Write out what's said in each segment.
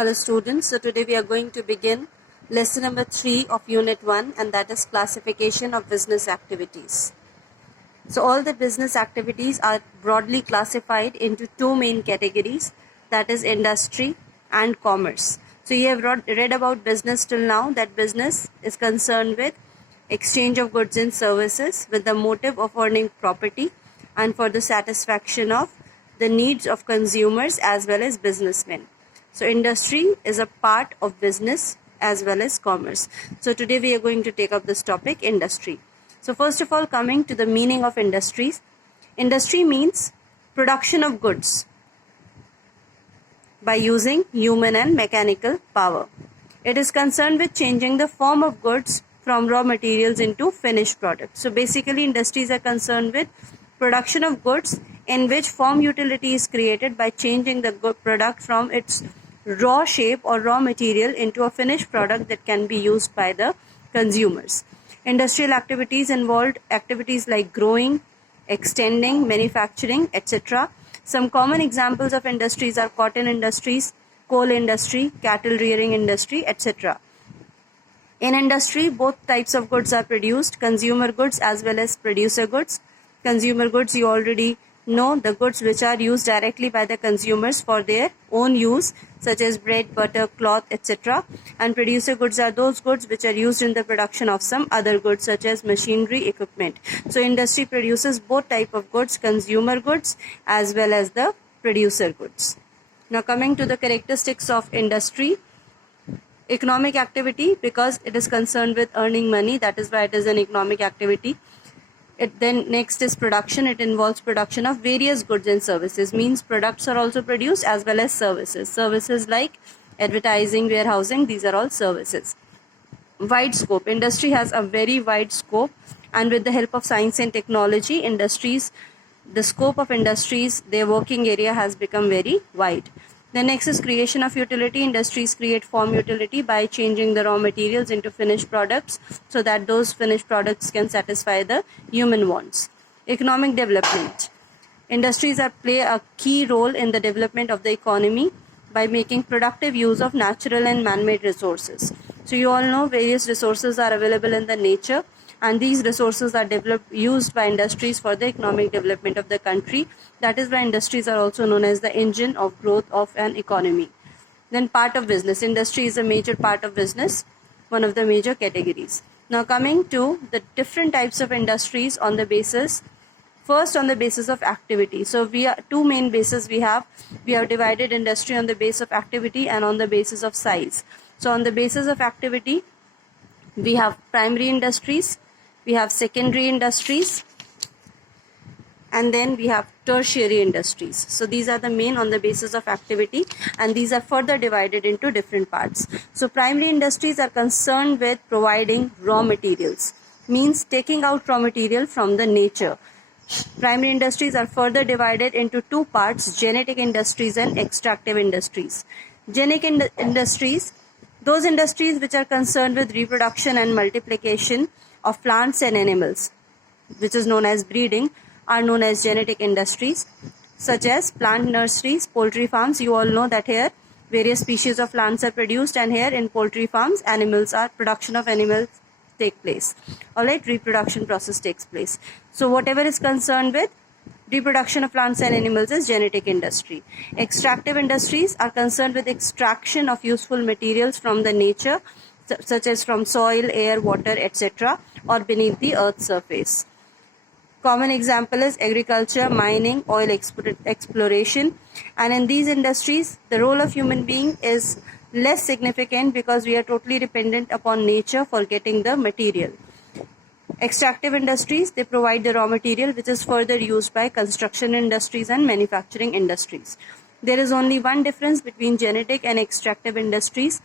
Hello students, so today we are going to begin lesson number 3 of unit 1, and that is classification of business activities. So all the business activities are broadly classified into two main categories, that is industry and commerce. So you have read about business till now, that business is concerned with exchange of goods and services with the motive of earning property and for the satisfaction of the needs of consumers as well as businessmen. So industry is a part of business as well as commerce. So today we are going to take up this topic, industry. So first of all, coming to the meaning of industries. Industry means production of goods by using human and mechanical power. It is concerned with changing the form of goods from raw materials into finished products. So basically industries are concerned with production of goods in which form utility is created by changing the good product from its raw shape or raw material into a finished product that can be used by the consumers. Industrial activities involved activities like growing, extending, manufacturing, etc. Some common examples of industries are cotton industries, coal industry, cattle rearing industry, etc. In industry, both types of goods are produced, consumer goods as well as producer goods. Consumer goods, you already know, the goods which are used directly by the consumers for their own use, such as bread, butter, cloth, etc. And producer goods are those goods which are used in the production of some other goods, such as machinery, equipment. So industry produces both type of goods, consumer goods as well as the producer goods. Now coming to the characteristics of industry. Economic activity, because it is concerned with earning money, that is why it is an economic activity. Then next is production. It involves production of various goods and services, means products are also produced as well as services. Services like advertising, warehousing, these are all services. Wide scope. Industry has a very wide scope, and with the help of science and technology, the scope of industries, their working area has become very wide. The next is creation of utility. Industries create form utility by changing the raw materials into finished products so that those finished products can satisfy the human wants. Economic development. Industries play a key role in the development of the economy by making productive use of natural and man-made resources. So you all know various resources are available in the nature, and these resources are used by industries for the economic development of the country. That is why industries are also known as the engine of growth of an economy. Then part of business. Industry is a major part of business, one of the major categories. Now coming to the different types of industries on the basis, first on the basis of activity. So we are two main bases we have. We have divided industry on the basis of activity and on the basis of size. So on the basis of activity, we have primary industries, we have secondary industries, and then we have tertiary industries. So these are the main on the basis of activity, and these are further divided into different parts. So primary industries are concerned with providing raw materials, means taking out raw material from the nature. Primary industries are further divided into two parts, genetic industries and extractive industries. Genetic industries, those industries which are concerned with reproduction and multiplication of plants and animals, which is known as breeding, are known as genetic industries, such as plant nurseries, poultry farms. You all know that here various species of plants are produced, and here in poultry farms production of animals take place. Alright, reproduction process takes place. So whatever is concerned with reproduction of plants and animals is genetic industry. Extractive industries are concerned with extraction of useful materials from the nature, such as from soil, air, water, etc., or beneath the earth's surface. Common example is agriculture, mining, oil exploration. And in these industries, the role of human being is less significant because we are totally dependent upon nature for getting the material. Extractive industries, they provide the raw material which is further used by construction industries and manufacturing industries. There is only one difference between genetic and extractive industries.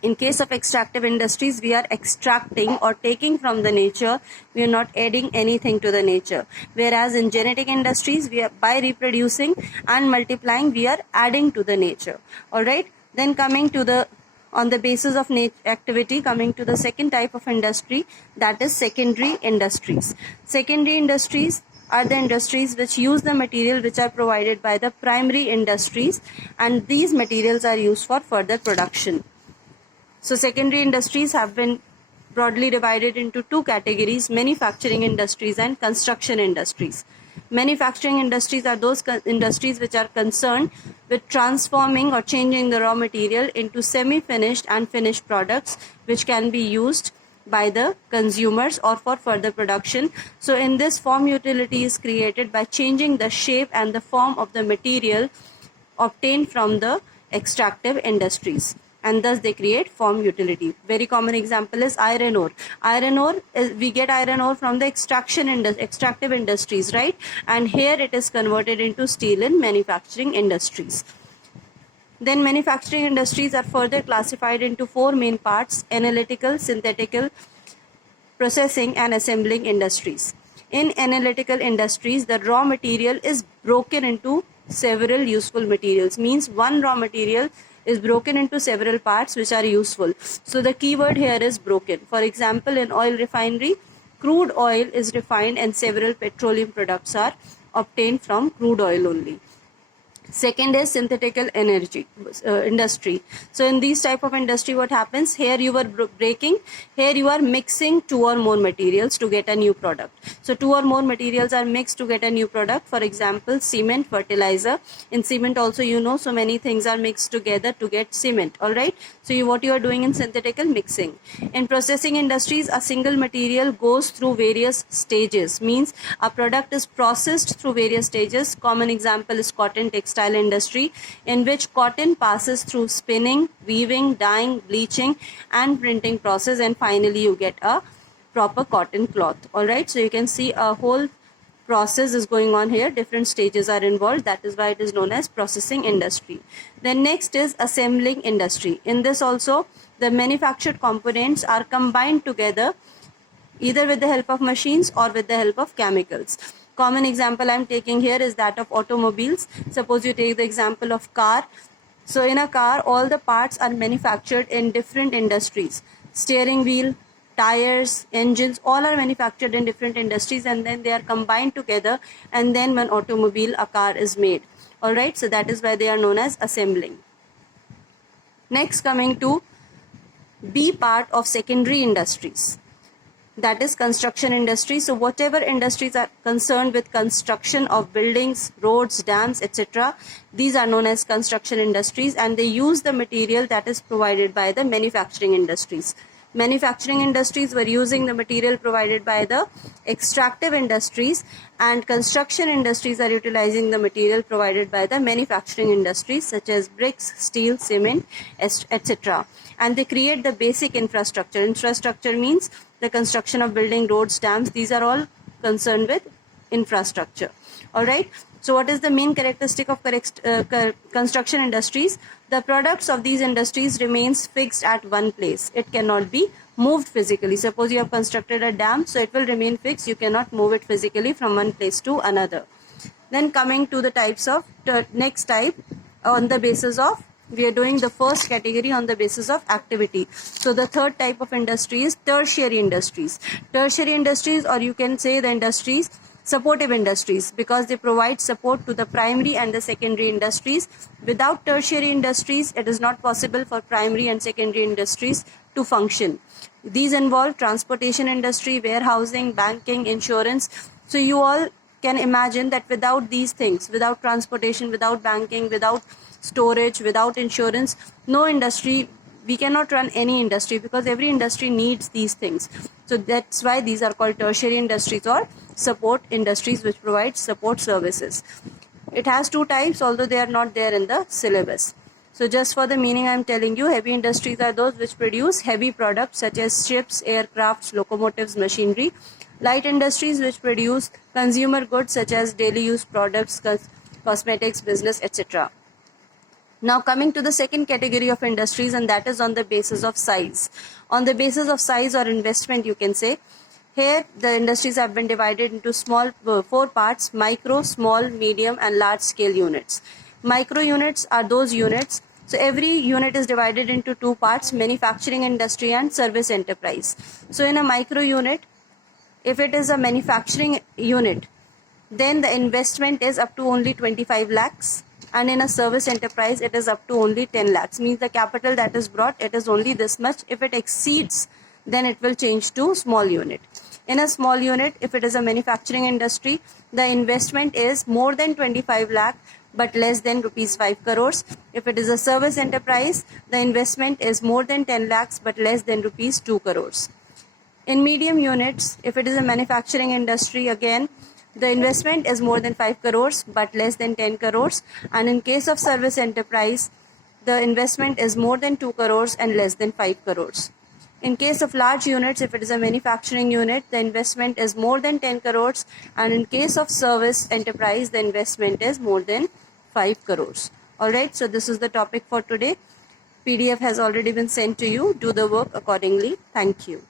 In case of extractive industries, we are extracting or taking from the nature, we are not adding anything to the nature. Whereas in genetic industries, we are by reproducing and multiplying, we are adding to the nature. Alright, then coming to the on the basis of activity, coming to the second type of industry, that is secondary industries. Secondary industries are the industries which use the material which are provided by the primary industries, and these materials are used for further production. So secondary industries have been broadly divided into two categories: manufacturing industries and construction industries. Manufacturing industries are those industries which are concerned with transforming or changing the raw material into semi-finished and finished products which can be used by the consumers or for further production. So in this, form utility is created by changing the shape and the form of the material obtained from the extractive industries, and thus they create form utility. Very common example is iron ore. Iron ore we get iron ore from the extractive industries, right? And here it is converted into steel in manufacturing industries. Then manufacturing industries are further classified into four main parts: analytical, synthetical, processing and assembling industries. In analytical industries, the raw material is broken into several useful materials. Means one raw material is broken into several parts which are useful. So the keyword here is broken. For example, in oil refinery, crude oil is refined and several petroleum products are obtained from crude oil only. Second is synthetical energy industry. So in these type of industry, what happens here? You are breaking, here you are mixing two or more materials to get a new product. So two or more materials are mixed to get a new product. For example, cement, fertilizer. In cement also, you know, so many things are mixed together to get cement. All right. So what you are doing in synthetical mixing. In processing industries, a single material goes through various stages. Means a product is processed through various stages. Common example is cotton textile industry, in which cotton passes through spinning, weaving, dyeing, bleaching and printing process, and finally you get a proper cotton cloth. All right, so you can see a whole process is going on here. Different stages are involved. That is why it is known as processing industry. Then next is assembling industry. In this also, the manufactured components are combined together either with the help of machines or with the help of chemicals. Common example I am taking here is that of automobiles. Suppose you take the example of car. So in a car, all the parts are manufactured in different industries. Steering wheel, tires, engines, all are manufactured in different industries, and then they are combined together, and then when automobile, a car is made. All right, so that is why they are known as assembling. Next, coming to B part of secondary industries, that is construction industry. So whatever industries are concerned with construction of buildings, roads, dams, etc., these are known as construction industries, and they use the material that is provided by the manufacturing industries. Manufacturing industries were using the material provided by the extractive industries, and construction industries are utilizing the material provided by the manufacturing industries such as bricks, steel, cement, etc. And they create the basic infrastructure. Infrastructure means the construction of building, roads, dams. These are all concerned with infrastructure. All right. So what is the main characteristic of construction industries? The products of these industries remains fixed at one place. It cannot be moved physically. Suppose you have constructed a dam, so it will remain fixed. You cannot move it physically from one place to another. Then coming to the types of next type, on the basis of, we are doing the first category on the basis of activity. So the third type of industry is tertiary industries. Tertiary industries, or you can say the industries, supportive industries, because they provide support to the primary and the secondary industries. Without tertiary industries, it is not possible for primary and secondary industries to function. These involve transportation industry, warehousing, banking, insurance. So you all can imagine that without these things, without transportation, without banking, without storage, without insurance, no industry, we cannot run any industry, because every industry needs these things. So that's why these are called tertiary industries or support industries, which provide support services. It has two types, although they are not there in the syllabus. So just for the meaning, I am telling you, heavy industries are those which produce heavy products such as ships, aircrafts, locomotives, machinery. Light industries which produce consumer goods such as daily use products, cosmetics, business, etc. Now coming to the second category of industries, and that is on the basis of size. On the basis of size or investment, you can say. Here the industries have been divided into small four parts: micro, small, medium and large scale units. Micro units are those units, so every unit is divided into two parts: manufacturing industry and service enterprise. So in a micro unit, if it is a manufacturing unit, then the investment is up to only 25 lakhs, and in a service enterprise it is up to only 10 lakhs. Means the capital that is brought, it is only this much. If it exceeds, then it will change to small unit. In a small unit, if it is a manufacturing industry, the investment is more than 25 lakh but less than rupees 5 crores. If it is a service enterprise, the investment is more than 10 lakhs but less than rupees 2 crores. In medium units, if it is a manufacturing industry, again the investment is more than 5 crores but less than 10 crores. And in case of service enterprise, the investment is more than 2 crores and less than 5 crores. In case of large units, if it is a manufacturing unit, the investment is more than 10 crores, and in case of service enterprise, the investment is more than 5 crores. Alright, so this is the topic for today. PDF has already been sent to you. Do the work accordingly. Thank you.